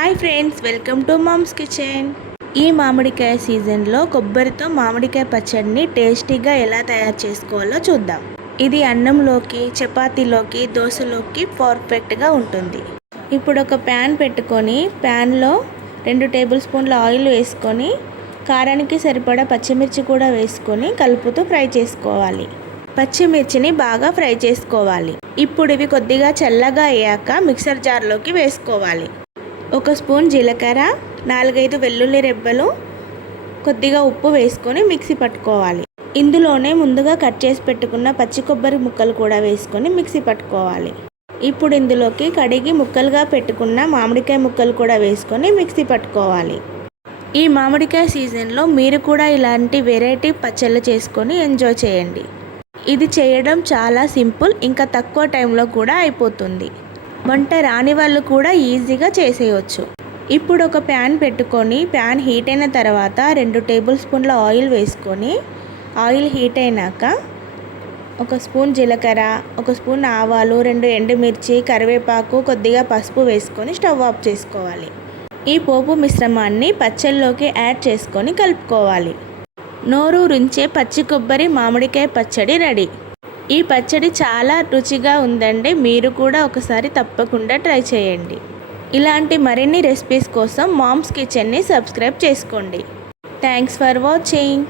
Hi friends, welcome to mom's kitchen. ఈ మామిడికాయ సీజన్లో కొబ్బరితో మామిడికాయ పచ్చడిని టేస్టీగా ఎలా తయారు చేసుకోవాలో చూద్దాం. ఇది అన్నంలోకి, చపాతీలోకి, దోశలోకి పర్ఫెక్ట్గా ఉంటుంది. ఇప్పుడు ఒక ప్యాన్ పెట్టుకొని ప్యాన్లో 2 టేబుల్ స్పూన్ల ఆయిల్ వేసుకొని కారానికి సరిపడా పచ్చిమిర్చి కూడా వేసుకొని కలుపుతూ ఫ్రై చేసుకోవాలి. పచ్చిమిర్చిని బాగా ఫ్రై చేసుకోవాలి. ఇప్పుడు ఇవి కొద్దిగా చల్లగా అయ్యాక మిక్సర్ జార్లోకి వేసుకోవాలి. 1 స్పూన్ జీలకర్ర, 4-5 వెల్లుల్లి రెబ్బలు, కొద్దిగా ఉప్పు వేసుకొని మిక్సీ పట్టుకోవాలి. ఇందులోనే ముందుగా కట్ చేసి పెట్టుకున్న పచ్చి కొబ్బరి ముక్కలు కూడా వేసుకొని మిక్సీ పట్టుకోవాలి. ఇప్పుడు ఇందులోకి కడిగి ముక్కలుగా పెట్టుకున్న మామిడికాయ ముక్కలు కూడా వేసుకొని మిక్సీ పట్టుకోవాలి. ఈ మామిడికాయ సీజన్లో మీరు కూడా ఇలాంటి వెరైటీ పచ్చళ్ళు చేసుకొని ఎంజాయ్ చేయండి. ఇది చేయడం చాలా సింపుల్, ఇంకా తక్కువ టైంలో కూడా అయిపోతుంది. వంట రాని వాళ్ళు కూడా ఈజీగా చేసేయచ్చు. ఇప్పుడు ఒక ప్యాన్ పెట్టుకొని ప్యాన్ హీట్ అయిన తర్వాత 2 టేబుల్ స్పూన్ల ఆయిల్ వేసుకొని ఆయిల్ హీట్ అయినాక 1 స్పూన్ జీలకర్ర, 1 స్పూన్ ఆవాలు, 2 ఎండుమిర్చి, కరివేపాకు, కొద్దిగా పసుపు వేసుకొని స్టవ్ ఆఫ్ చేసుకోవాలి. ఈ పోపు మిశ్రమాన్ని పచ్చళ్ళలోకి యాడ్ చేసుకొని కలుపుకోవాలి. నోరూరించే పచ్చి కొబ్బరి మామిడికాయ పచ్చడి రెడీ. ఈ పచ్చడి చాలా రుచిగా ఉందండి. మీరు కూడా ఒకసారి తప్పకుండా ట్రై చేయండి. ఇలాంటి మరిన్ని రెసిపీస్ కోసం మామ్స్ కిచెన్ని సబ్స్క్రైబ్ చేసుకోండి. Thanks for watching.